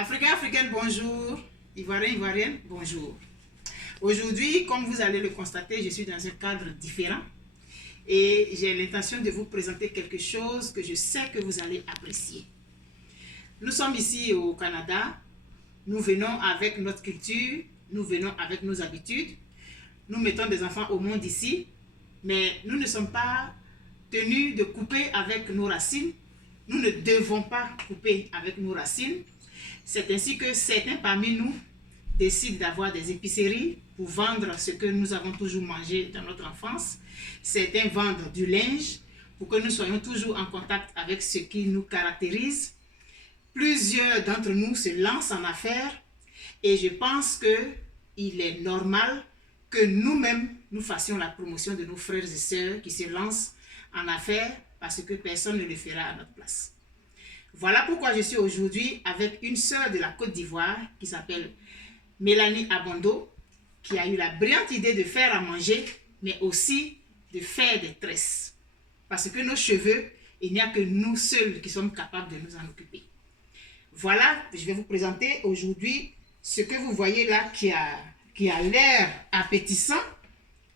Africains, Africaines, bonjour. Ivoiriens, Ivoiriennes, bonjour. Aujourd'hui, comme vous allez le constater, je suis dans un cadre différent et j'ai l'intention de vous présenter quelque chose que je sais que vous allez apprécier. Nous sommes ici au Canada, nous venons avec notre culture, nous venons avec nos habitudes, nous mettons des enfants au monde ici, mais nous ne sommes pas tenus de couper avec nos racines, nous ne devons pas couper avec nos racines. C'est ainsi que certains parmi nous décident d'avoir des épiceries pour vendre ce que nous avons toujours mangé dans notre enfance. Certains vendent du linge pour que nous soyons toujours en contact avec ce qui nous caractérise. Plusieurs d'entre nous se lancent en affaires et je pense qu'il est normal que nous-mêmes, nous fassions la promotion de nos frères et sœurs qui se lancent en affaires parce que personne ne le fera à notre place. Voilà pourquoi je suis aujourd'hui avec une sœur de la Côte d'Ivoire qui s'appelle Mélanie Abondo, qui a eu la brillante idée de faire à manger, mais aussi de faire des tresses. Parce que nos cheveux, il n'y a que nous seuls qui sommes capables de nous en occuper. Voilà, je vais vous présenter aujourd'hui ce que vous voyez là qui a l'air appétissant,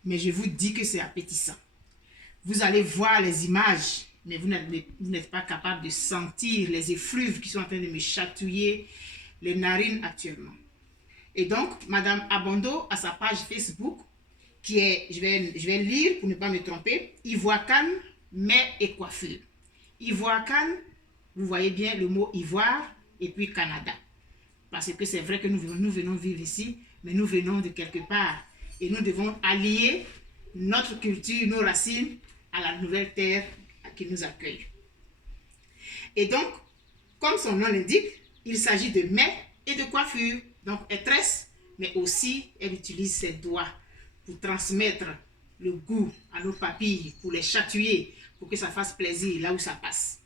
mais je vous dis que c'est appétissant. Vous allez voir les images, mais vous n'êtes pas capable de sentir les effluves qui sont en train de me chatouiller les narines actuellement. Et donc, Madame Abondo a sa page Facebook, qui est, je vais lire pour ne pas me tromper, Ivoire-Canne, mets et coiffure. Ivoire-Canne, vous voyez bien le mot Ivoire et puis Canada. Parce que c'est vrai que nous venons vivre ici, mais nous venons de quelque part. Et nous devons allier notre culture, nos racines à la nouvelle terre qui nous accueille. Et donc, comme son nom l'indique, il s'agit de mets et de coiffure. Donc, elle tresse, mais aussi elle utilise ses doigts pour transmettre le goût à nos papilles, pour les chatouiller, pour que ça fasse plaisir là où ça passe.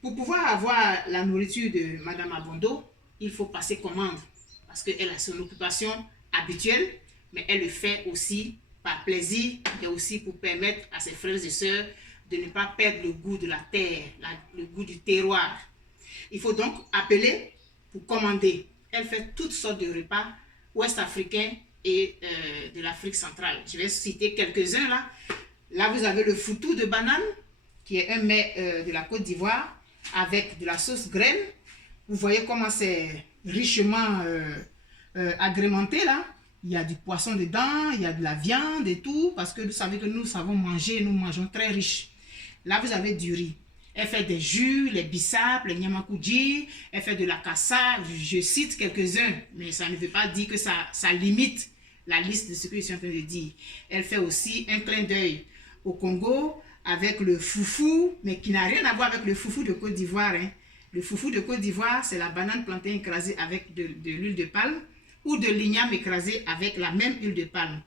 Pour pouvoir avoir la nourriture de Madame Abondo, il faut passer commande, parce qu'elle a son occupation habituelle, mais elle le fait aussi par plaisir et aussi pour permettre à ses frères et sœurs de ne pas perdre le goût de la terre, le goût du terroir. Il faut donc appeler pour commander. Elle fait toutes sortes de repas ouest-africains et de l'Afrique centrale. Je vais citer quelques-uns là. Là, vous avez le foutou de banane, qui est un mets de la Côte d'Ivoire, avec de la sauce graine. Vous voyez comment c'est richement agrémenté là. Il y a du poisson dedans, il y a de la viande et tout, parce que vous savez que nous savons manger, nous mangeons très riche. Là, vous avez du riz. Elle fait des jus, les bissap, les nyamakoudji, elle fait de la kassa, je cite quelques-uns, mais ça ne veut pas dire que ça limite la liste de ce que je suis en train de dire. Elle fait aussi un clin d'œil au Congo avec le foufou, mais qui n'a rien à voir avec le foufou de Côte d'Ivoire. Hein. Le foufou de Côte d'Ivoire, c'est la banane plantain écrasée avec de l'huile de palme ou de l'igname écrasée avec la même huile de palme.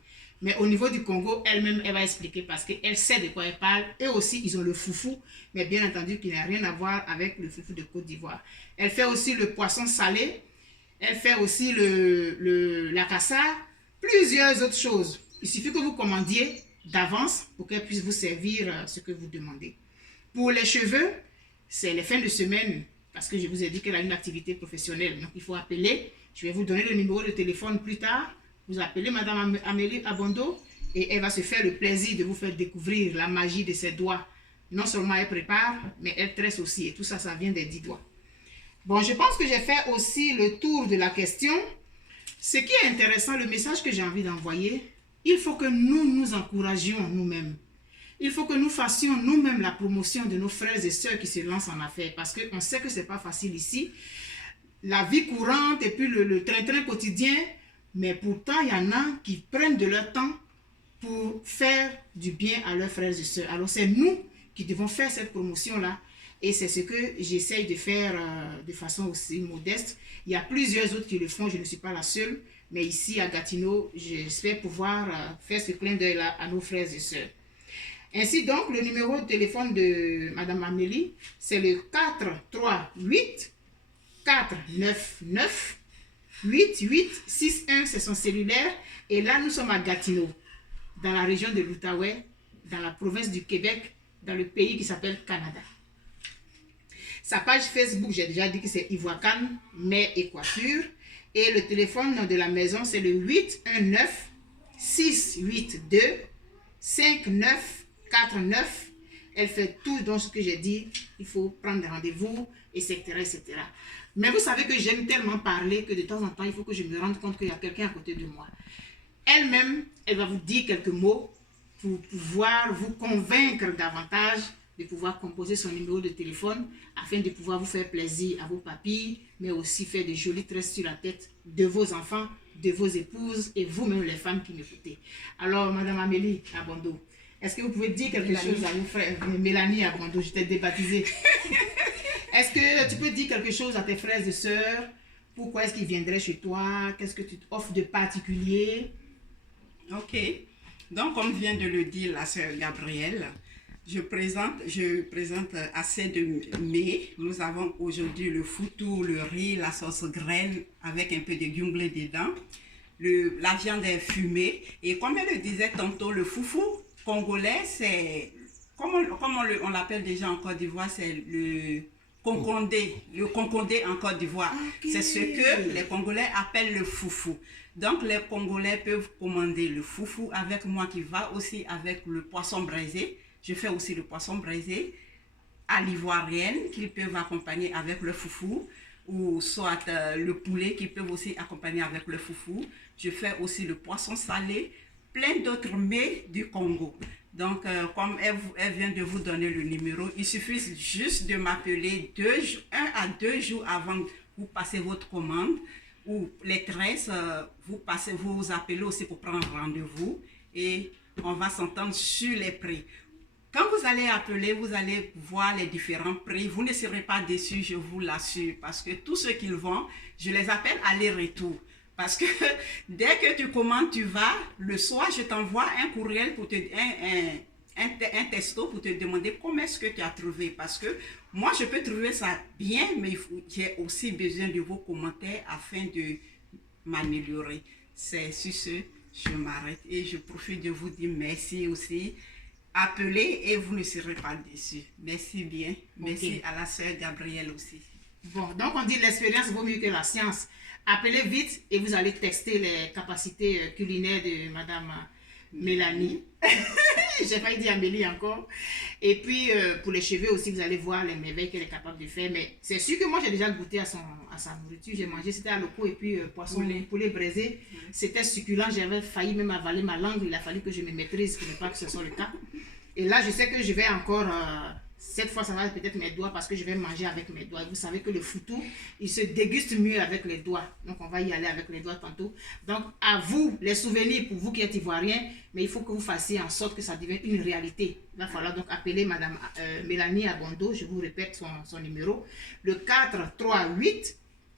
Mais au niveau du Congo, elle-même, elle va expliquer parce qu'elle sait de quoi elle parle. Eux aussi, ils ont le foufou, mais bien entendu, qui n'a rien à voir avec le foufou de Côte d'Ivoire. Elle fait aussi le poisson salé. Elle fait aussi la kassa, plusieurs autres choses. Il suffit que vous commandiez d'avance pour qu'elle puisse vous servir ce que vous demandez. Pour les cheveux, c'est les fins de semaine, parce que je vous ai dit qu'elle a une activité professionnelle. Donc, il faut appeler. Je vais vous donner le numéro de téléphone plus tard. Vous appelez Madame Amélie Abondo et elle va se faire le plaisir de vous faire découvrir la magie de ses doigts. Non seulement elle prépare, mais elle tresse aussi. Et tout ça, ça vient des 10 doigts. Bon, je pense que j'ai fait aussi le tour de la question. Ce qui est intéressant, le message que j'ai envie d'envoyer, il faut que nous nous encouragions nous-mêmes. Il faut que nous fassions nous-mêmes la promotion de nos frères et sœurs qui se lancent en affaires. Parce qu'on sait que ce n'est pas facile ici. La vie courante et puis le train-train quotidien. Mais pourtant, il y en a qui prennent de leur temps pour faire du bien à leurs frères et sœurs. Alors, c'est nous qui devons faire cette promotion-là. Et c'est ce que j'essaye de faire de façon aussi modeste. Il y a plusieurs autres qui le font, je ne suis pas la seule. Mais ici, à Gatineau, j'espère pouvoir faire ce clin d'œil-là à nos frères et sœurs. Ainsi donc, le numéro de téléphone de Mme Amélie, c'est le 438 499 8861, c'est son cellulaire. Et là, nous sommes à Gatineau, dans la région de l'Outaouais, dans la province du Québec, dans le pays qui s'appelle Canada. Sa page Facebook, j'ai déjà dit que c'est Ivoire-Cannes, mais et coiffure. Et le téléphone de la maison, c'est le 819-682-5949. Elle fait tout dans ce que j'ai dit. Il faut prendre des rendez-vous, etc., etc. Mais vous savez que j'aime tellement parler que de temps en temps, il faut que je me rende compte qu'il y a quelqu'un à côté de moi. Elle-même, elle va vous dire quelques mots pour pouvoir vous convaincre davantage de pouvoir composer son numéro de téléphone afin de pouvoir vous faire plaisir à vos papilles, mais aussi faire de jolies tresses sur la tête de vos enfants, de vos épouses et vous-même les femmes qui m'écoutez. Alors, Madame Amélie Abondo, est-ce que vous pouvez dire quelque chose à vos frères? Mélanie Abondo, je t'ai débaptisée. Est-ce que tu peux dire quelque chose à tes frères et sœurs? Pourquoi est-ce qu'ils viendraient chez toi? Qu'est-ce que tu offres de particulier? Ok. Donc, comme vient de le dire la sœur Gabrielle, je présente à ces 2 mai, nous avons aujourd'hui le foutou, le riz, la sauce graine avec un peu de guimblé dedans. La viande est fumée. Et comme elle le disait tantôt, le foufou congolais, c'est, comment on l'appelle déjà en Côte d'Ivoire, c'est le concondé en Côte d'Ivoire. Okay. C'est ce que les Congolais appellent le foufou. Donc les Congolais peuvent commander le foufou avec moi qui va aussi avec le poisson braisé. Je fais aussi le poisson braisé à l'ivoirienne qu'ils peuvent accompagner avec le foufou, ou soit le poulet qu'ils peuvent aussi accompagner avec le foufou. Je fais aussi le poisson salé, plein d'autres mets du Congo. Donc, comme elle vient de vous donner le numéro, il suffit juste de m'appeler 1 à 2 jours avant que vous passez votre commande, ou les tresses, vous appelez aussi pour prendre rendez-vous et on va s'entendre sur les prix. Quand vous allez appeler, vous allez voir les différents prix. Vous ne serez pas déçus, je vous l'assure, parce que tous ceux qu'ils vendent, je les appelle aller-retour. Parce que dès que tu commandes, tu vas, le soir, je t'envoie un courriel, pour un texto pour te demander comment est-ce que tu as trouvé. Parce que moi, je peux trouver ça bien, mais j'ai aussi besoin de vos commentaires afin de m'améliorer. C'est sur ce, je m'arrête et je profite de vous dire merci aussi. Appelez et vous ne serez pas déçus. Merci bien. Merci à la sœur Gabrielle aussi. Bon, donc on dit l'expérience vaut mieux que la science. Appelez vite et vous allez tester les capacités culinaires de Madame Mélanie. J'ai failli dire Amélie encore. Et puis pour les cheveux aussi, vous allez voir les merveilles qu'elle est capable de faire. Mais c'est sûr que moi j'ai déjà goûté à sa nourriture. J'ai mangé, c'était à l'oco et puis poulet braisé. C'était succulent. J'avais failli même avaler ma langue. Il a fallu que je me maîtrise pour ne pas que ce soit le cas. Et là, je sais que je vais encore, cette fois, ça va être peut-être mes doigts parce que je vais manger avec mes doigts. Vous savez que le foutou, il se déguste mieux avec les doigts. Donc, on va y aller avec les doigts tantôt. Donc, à vous, les souvenirs pour vous qui êtes ivoiriens, mais il faut que vous fassiez en sorte que ça devienne une réalité. Il va falloir donc appeler Madame Mélanie Abondo, je vous répète son numéro, le 438,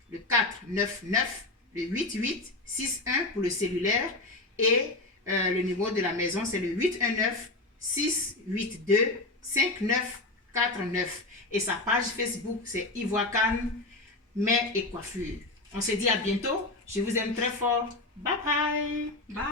le 499, le 8861 pour le cellulaire et le numéro de la maison, c'est le 819-682-5949. Et sa page Facebook, c'est Ivoire-Cannes, mets et coiffure. On se dit à bientôt. Je vous aime très fort. Bye bye. Bye.